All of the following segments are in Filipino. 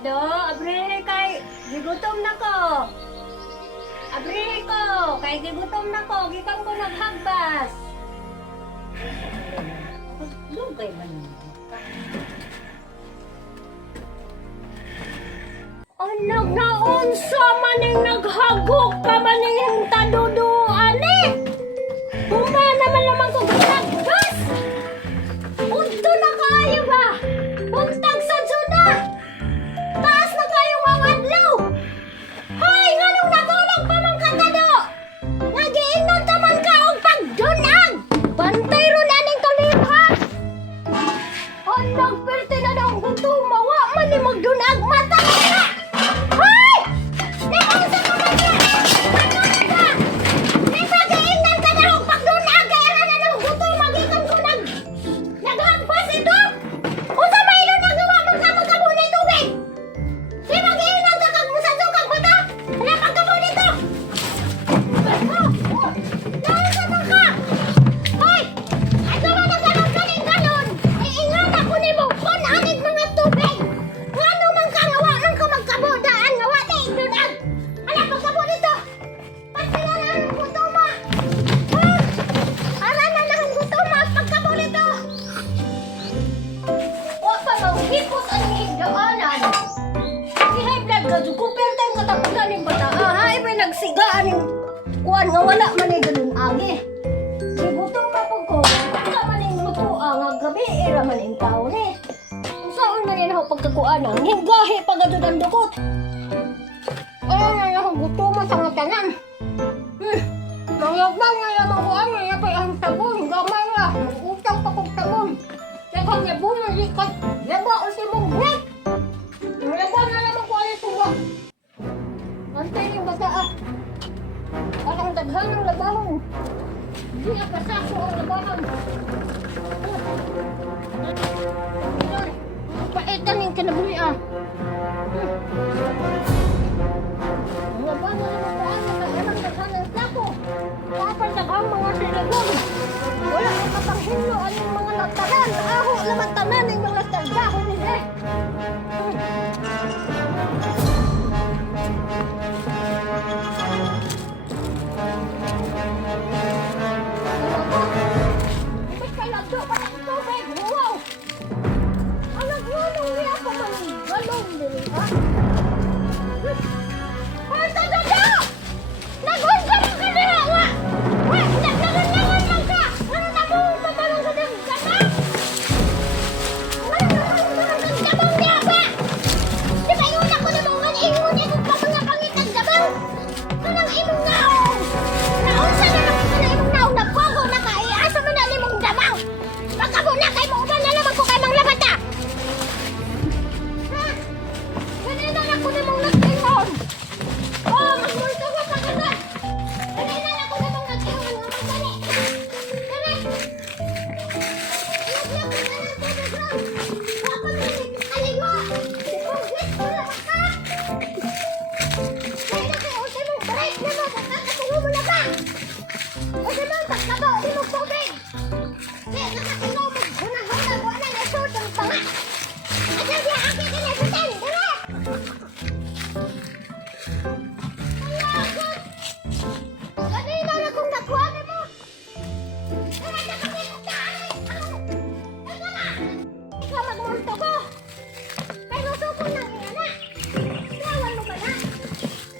Ado, abre kay gigutom na ko. Abre ko, kay gigutom na ko, gikan ko naghagbas. Lugay man. Anak na unsa maning naghagok ka maning taduduan eh. Uma naman naman ko ginaggas. Unto na kayo ba? Buntag sa Juda. Taas na kayo mga adlaw. Hoy, nganong natulog pa man katado? Nagiinom taman ka og pagdunag. Bantay ro na ning tuliphan. Anak, perte na na ang gutom. Mawa man ni magdunag mata ka. Hoy! Nakunsa ka man niya. Matulog ka. May pag-iinom ka na og pagdunag. Kaya na na gutom. Magikan ko naghagpas ito. Usa mailo na gawa mong kamag-kabo ni tubig. Di mag-iinom ka kag musasukag mo to. Wala pagkabo nito. Nasa man ka. Hoy! At naman ang ganong kaning ganon. Iingat ako ni mo. Kung anit mga tubig. Ngano man ka ngawa man ka magkabodaan. Ngawa na igdunag. Wala pagkabo nito. Pagkila na ang gutoma. Ara na lang ang gutoma at pagkabo nito. Wa pa manghipot ang higdaanan. I-high blood ka, super time katapugan ng bata. Ay, may nagsigaan ng kuwan nga wala man ay ganun agi. Sigutong kapag ko, wala man yung lutuang nga gabi, era man yung tao ni. Kung saan man yun ako pagkakuanang, hinggahi pagadod ang dukot. Ayan na yung gutuman sa nga tanan. Mangyabang nga yung mga kuwan, nga yung ang tabon, gamay nga, mag-utang pa kong tabon. Naghang yabon, likat, yaba o si mong break. Yaba na naman ko ay tuwa. Antay yung bata ah. Parang daghan ng labahon. Hindi na pasaso ang labahon. Paitan yung kinabuhi ah. Ang laban na naman ko ang daghan ng plako. Kapag daghang mga sinagon. Wala ang kapanghilo anong mga latanan. Aho naman tanan ng mga tagdahon nila. Ba't ka nagdo pa ng tubig? Wow! Anak mo, nung niya pa man galong din, ha? Hoy, tadada! Nagunsa mo ka na, wa! Wa, naglangan-langan lang ka! Ano na mo, patalong ka ng gana? Ano na mo, ng dabang niya ba? Di ba yun ako na mga ingon niya kung pa mga pangitang dabang? Kanang imong naong! Naunsa na naman ka na imong naong nagpago na ka, asa mo na limong damang! Pagkabo na kay mo uban na naman ko kay mang labata! Ha? Ganina na ko na mong nag-ingon! Oh, magmulto ko pa ka na! Ganina na ko na mong nag-ingon nga magdali! Dali! Ilaglag ka na ng tubig lang! Wa pa na aliwa! Sipugit ko na ka! Kaya na kayo, usin mong break na mo! Pagkakatulog mo na ba? Usin mong pagkabo, di mo tubig! Kaya nakatulog mo, hunang-hunang, wala na isod ang panga! At hindi akin ka na sa ten! Dali! Alagot! Kanina na kung nakuha na mo! Dali na kami kung daan! Ano na? Ikaw magmulto ko! Kay lusuko ng ina! Iyawan mo ba na?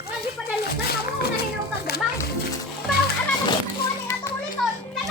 Wali pa dalit na kamo na hinaw kang gamay! Ikaw ang ala na kita kuha ni atong uliton! Dali!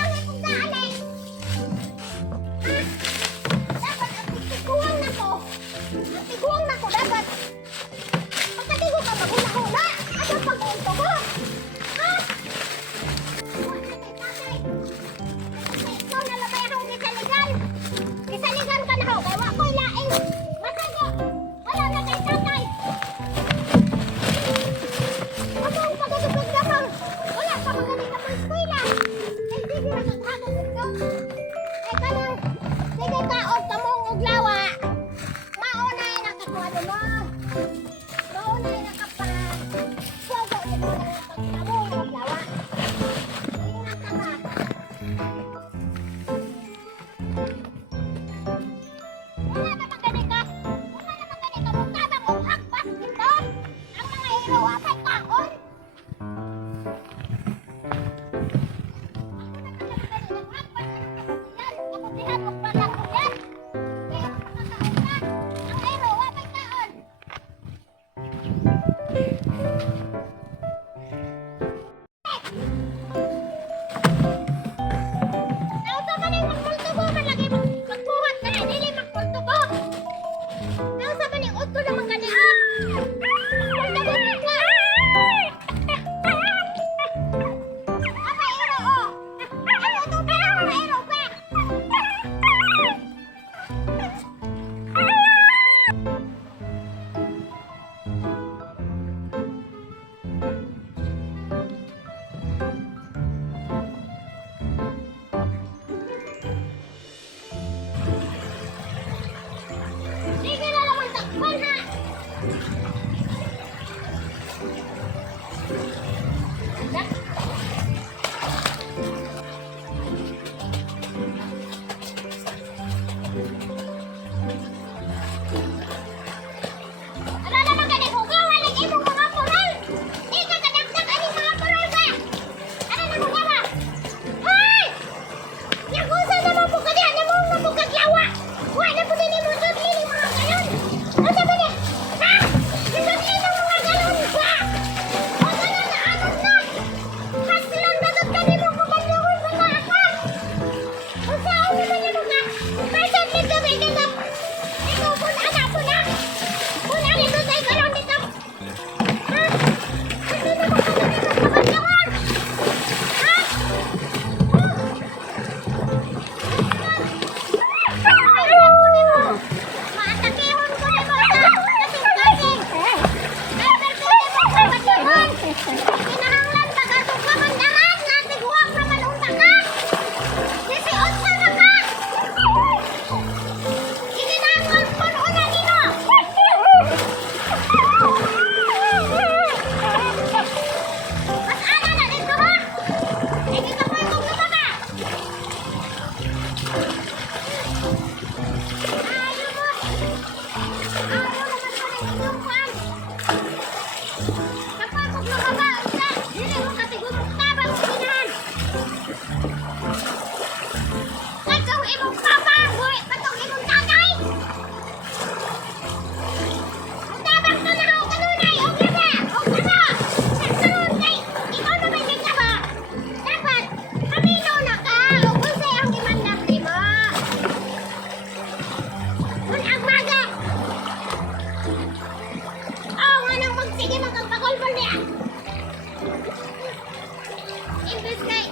Imbes kay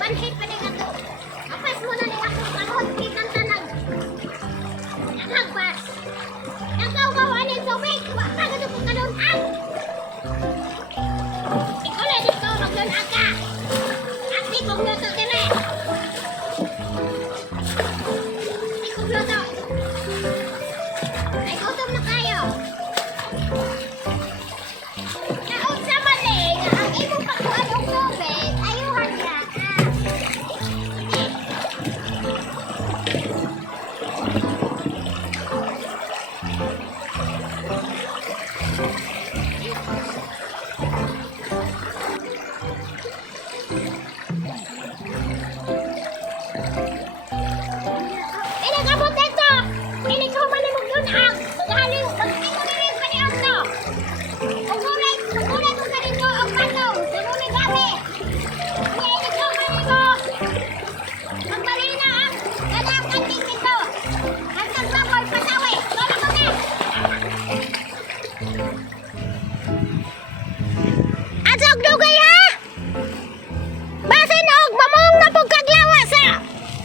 manhit pa din ato. Apas mo na ning akong kanon kitang tanag. Naghagpas. Nagawawanin sa week. Wa ka gadto ko kanon ang. Ikaw na dito magdon aka. Ati kong luto dire. Ikong luto. Ay gutom na kayo. Naunsa man ang imong pagkuhan og tubig, ayuhan ka. Pinagabot dito! Pinighuman ni mong lunag! Maghaliw! Magtingo ni rin pa ni Otto! Uguray ko sa rin mo ang patong! Sununi kami! Pinighuman ni mo! Magbalik na ang ganang kanting nito! Hanggang baboy pasawi! Wala ko na! Asog dugay ha! Basin og mamong na pagkaglawa sa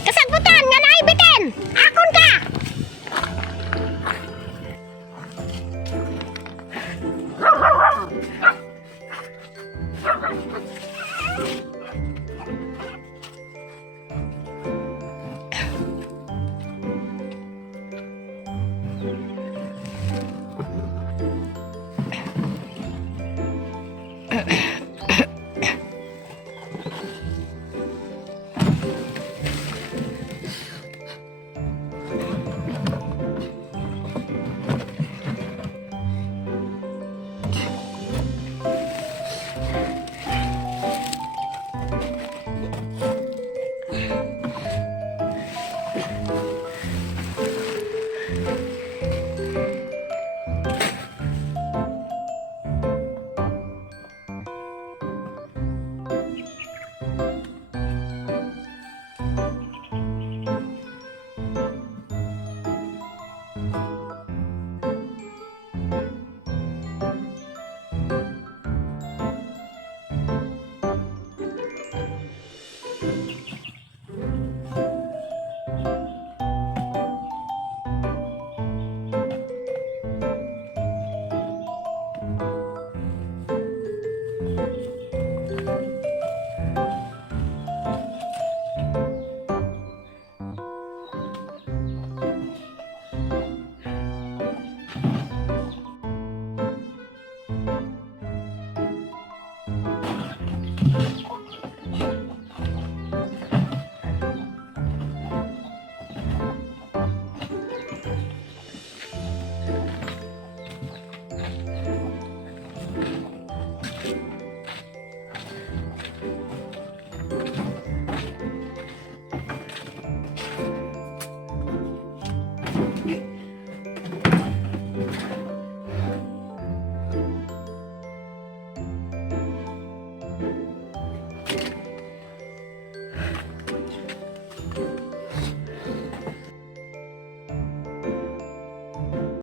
kasagputan nga naibitin! Akon ka!